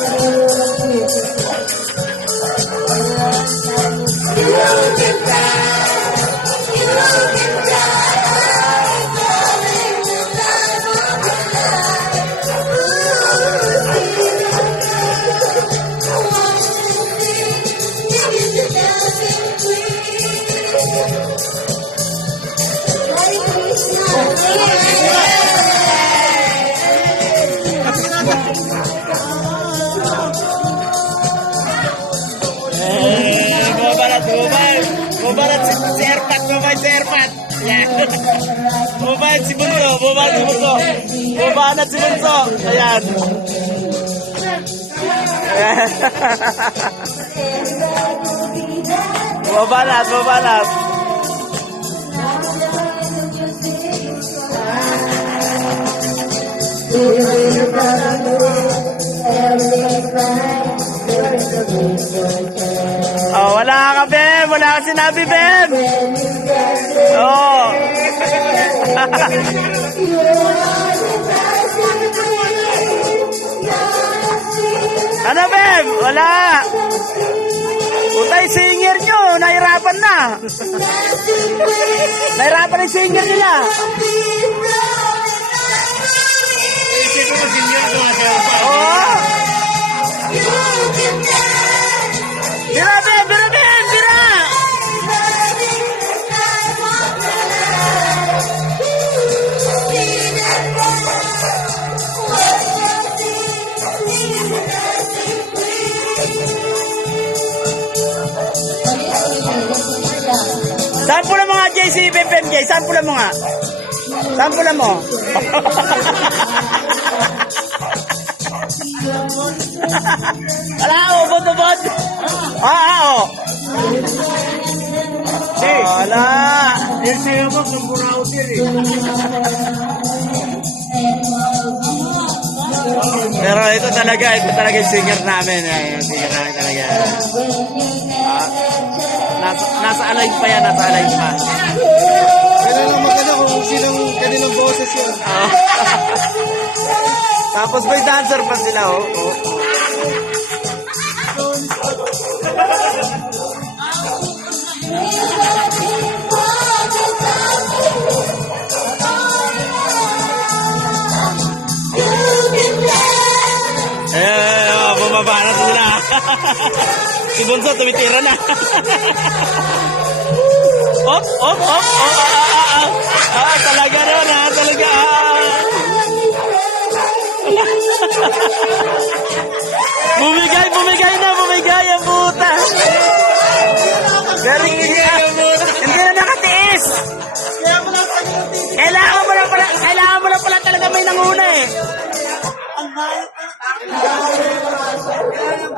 Eh, bumabalat. Bumabalat si, si Erpat, bumabalat si Erpat. Yan. Bumabalat si Bunso, bumabalat si Bunso. Bumabalat si Bunso. Ayan. Ayan. Bumabalat, bumabalat. Oh, wala ka, Bem. Wala ka sinabi, Bem. Oh. ano, Bem? Wala. Utay, singer nyo. Nahirapan na. Nahirapan yung singer nila. Sample mo nga, JC, Bem, Bem, J. Sample mo nga. Sample mo. Wala, oh, ubod, ubod. Ah, ah, oh. Wala. Yung sa'yo mo, kumpuraw din eh. Pero ito talaga, ito talaga yung singer namin. eh, Yung singer namin talaga. Ah, nasa, nasa align pa yan, nasa align pa. Kaya lang maganda kung sinong kaninong boses yun. Ah. Tapos may dancer pa sila, oh. oh. Eh, oh, bumaba na sila. Si Bunso tumitira na. op, op, op, op. Ah, ah, ah, ah. ah talaga ron ha, talaga. Ah. bumigay, bumigay na, bumigay ang butas.